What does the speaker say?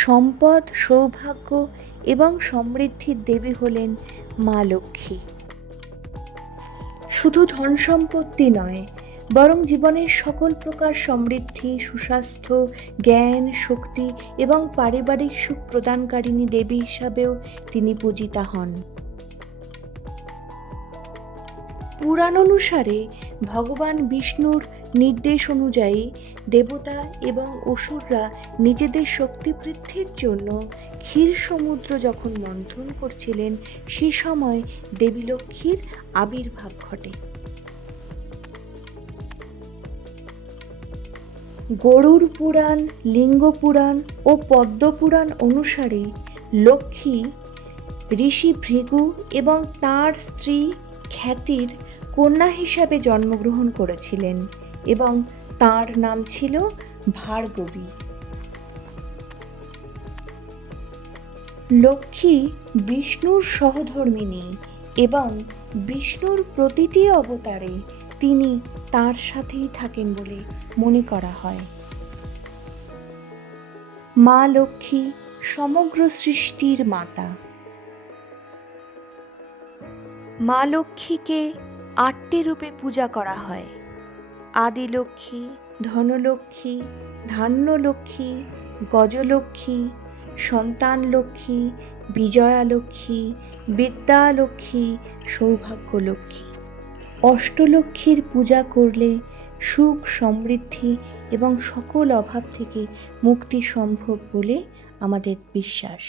সম্পদ, সৌভাগ্য এবং সমৃদ্ধির দেবী হলেন মা লক্ষ্মী। শুধু ধন সম্পত্তি নয়, বরং জীবনের সকল প্রকার সমৃদ্ধি, সুস্বাস্থ্য, জ্ঞান, শক্তি এবং পারিবারিক সুখ প্রদানকারিণী দেবী হিসাবেও তিনি পূজিতা হন। পুরাণ অনুসারে ভগবান বিষ্ণুর নির্দেশ অনুযায়ী দেবতা এবং অসুররা নিজেদের শক্তি বৃদ্ধির জন্য ক্ষীর সমুদ্র যখন মন্থন করছিলেন, সে সময় দেবী লক্ষ্মীর আবির্ভাব ঘটে। গরুড় পুরাণ, লিঙ্গ পুরাণ ও পদ্ম পুরাণ অনুসারে লক্ষ্মী ঋষি ভৃগু এবং তাঁর স্ত্রী খ্যাতির কন্যা হিসাবে জন্মগ্রহণ করেছিলেন এবং তাঁর নাম ছিল ভার্গবী। লক্ষ্মী বিষ্ণুর সহধর্মিণী এবং বিষ্ণুর প্রতিটি অবতারে তিনি তার সাথেই থাকেন বলে মনে করা হয়। মা লক্ষ্মী সমগ্র সৃষ্টির মাতা। মা লক্ষ্মীকে ৮টি রূপে পূজা করা হয়: আদিলক্ষ্মী, ধনলক্ষ্মী, ধান্যলক্ষ্মী, গজলক্ষ্মী, সন্তান লক্ষ্মী, বিজয়া লক্ষ্মী, বিদ্যা লক্ষ্মী, সৌভাগ্য লক্ষ্মী। অষ্টলক্ষ্মীর পূজা করলে সুখ, সমৃদ্ধি এবং সকল অভাব থেকে মুক্তি সম্ভব বলে আমাদের বিশ্বাস।